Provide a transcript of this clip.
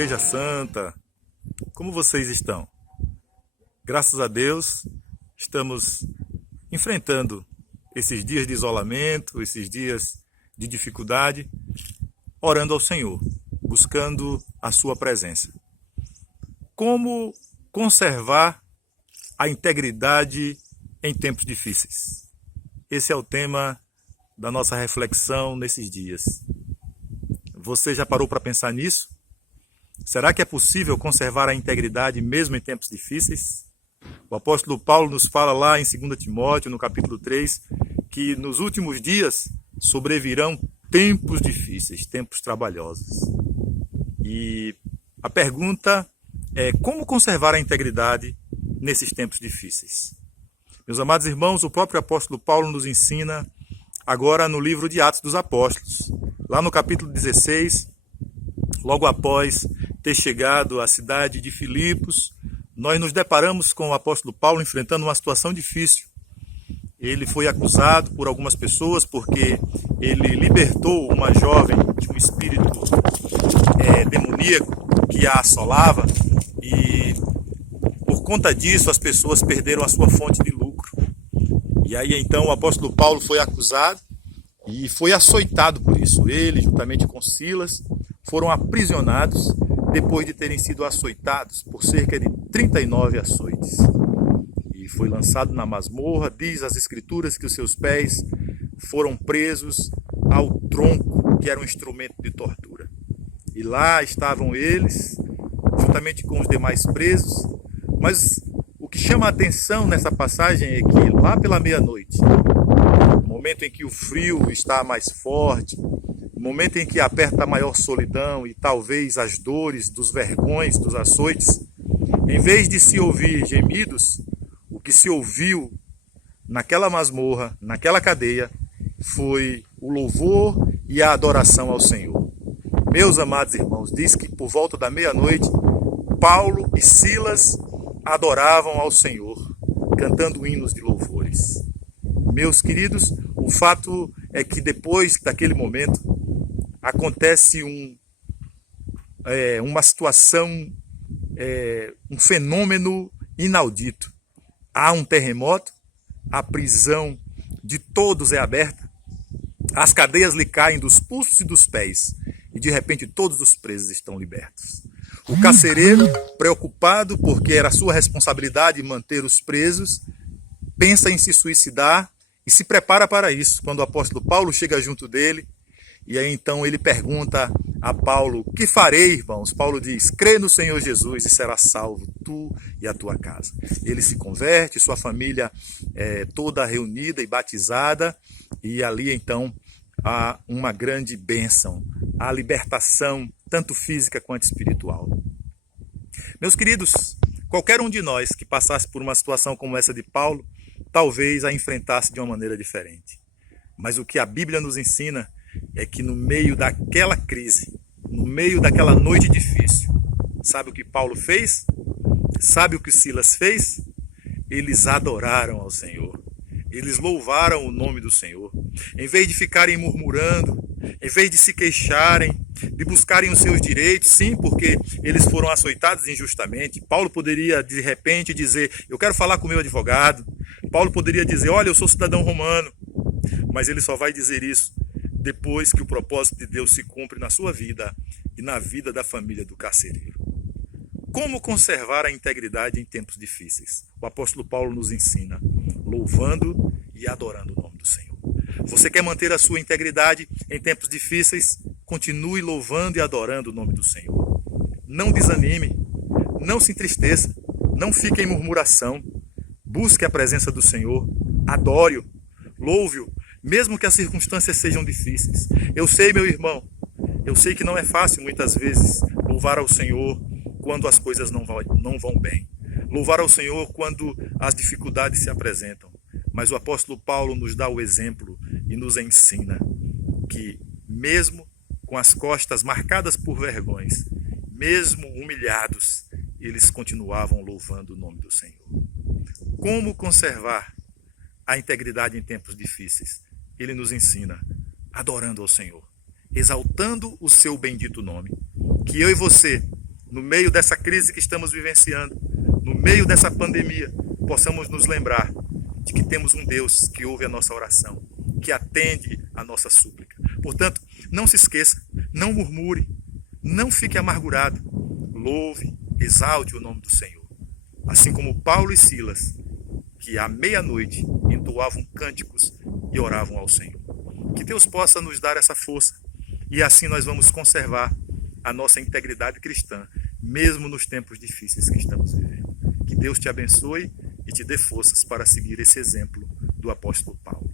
Igreja Santa, como vocês estão? Graças a Deus, estamos enfrentando esses dias de isolamento, esses dias de dificuldade, orando ao Senhor, buscando a sua presença. Como conservar a integridade em tempos difíceis? Esse é o tema da nossa reflexão nesses dias. Você já parou para pensar nisso? Será que é possível conservar a integridade mesmo em tempos difíceis? O apóstolo Paulo nos fala lá em 2 Timóteo, no capítulo 3, que nos últimos dias sobrevirão tempos difíceis, tempos trabalhosos. E a pergunta é: como conservar a integridade nesses tempos difíceis? Meus amados irmãos, o próprio apóstolo Paulo nos ensina agora no livro de Atos dos Apóstolos, lá no capítulo 16, logo após ter chegado à cidade de Filipos, nós nos deparamos com o apóstolo Paulo enfrentando uma situação difícil. Ele foi acusado por algumas pessoas porque ele libertou uma jovem de um espírito demoníaco que a assolava, e por conta disso as pessoas perderam a sua fonte de lucro. E aí então o apóstolo Paulo foi acusado e foi açoitado por isso. Ele, juntamente com Silas, foram aprisionados depois de terem sido açoitados por cerca de 39 açoites. E foi lançado na masmorra. Diz as escrituras que os seus pés foram presos ao tronco, que era um instrumento de tortura. E lá estavam eles, juntamente com os demais presos. Mas o que chama a atenção nessa passagem é que lá pela meia-noite, no momento em que o frio está mais forte, no momento em que aperta a maior solidão e talvez as dores dos vergões, dos açoites, em vez de se ouvir gemidos, o que se ouviu naquela masmorra, naquela cadeia, foi o louvor e a adoração ao Senhor. Meus amados irmãos, diz que por volta da meia-noite, Paulo e Silas adoravam ao Senhor, cantando hinos de louvores. Meus queridos, o fato é que depois daquele momento, acontece uma situação, um fenômeno inaudito. Há um terremoto, a prisão de todos é aberta, as cadeias lhe caem dos pulsos e dos pés, e de repente todos os presos estão libertos. O carcereiro, preocupado porque era sua responsabilidade manter os presos, pensa em se suicidar e se prepara para isso. Quando o apóstolo Paulo chega junto dele, e aí então ele pergunta a Paulo: que farei, irmãos? Paulo diz: crê no Senhor Jesus e serás salvo, tu e a tua casa. Ele se converte, sua família toda reunida e batizada, e ali então há uma grande bênção, a libertação, tanto física quanto espiritual. Meus queridos, qualquer um de nós que passasse por uma situação como essa de Paulo, talvez a enfrentasse de uma maneira diferente. Mas o que a Bíblia nos ensina é que no meio daquela crise, no meio daquela noite difícil, sabe o que Paulo fez? Sabe o que Silas fez? Eles adoraram ao Senhor. Eles louvaram o nome do Senhor. Em vez de ficarem murmurando, em vez de se queixarem, de buscarem os seus direitos, sim, porque eles foram açoitados injustamente. Paulo poderia, de repente, dizer: eu quero falar com o meu advogado. Paulo poderia dizer: olha, eu sou cidadão romano. Mas ele só vai dizer isso depois que o propósito de Deus se cumpre na sua vida e na vida da família do carcereiro. Como conservar a integridade em tempos difíceis? O apóstolo Paulo nos ensina: louvando e adorando o nome do Senhor. Você quer manter a sua integridade em tempos difíceis? Continue louvando e adorando o nome do Senhor. Não desanime, não se entristeça, não fique em murmuração. Busque a presença do Senhor, adore-o, louve-o, mesmo que as circunstâncias sejam difíceis. Eu sei, meu irmão, eu sei que não é fácil muitas vezes louvar ao Senhor quando as coisas não vão bem. Louvar ao Senhor quando as dificuldades se apresentam. Mas o apóstolo Paulo nos dá o exemplo e nos ensina que mesmo com as costas marcadas por vergões, mesmo humilhados, eles continuavam louvando o nome do Senhor. Como conservar a integridade em tempos difíceis? Ele nos ensina adorando ao Senhor, exaltando o seu bendito nome. Que eu e você no meio dessa crise que estamos vivenciando, no meio dessa pandemia, possamos nos lembrar de que temos um Deus que ouve a nossa oração, que atende a nossa súplica. Portanto, não se esqueça, não murmure, não fique amargurado, louve, exalte o nome do Senhor. Assim como Paulo e Silas, que à meia-noite entoavam cânticos e oravam ao Senhor. Que Deus possa nos dar essa força e assim nós vamos conservar a nossa integridade cristã, mesmo nos tempos difíceis que estamos vivendo. Que Deus te abençoe e te dê forças para seguir esse exemplo do apóstolo Paulo.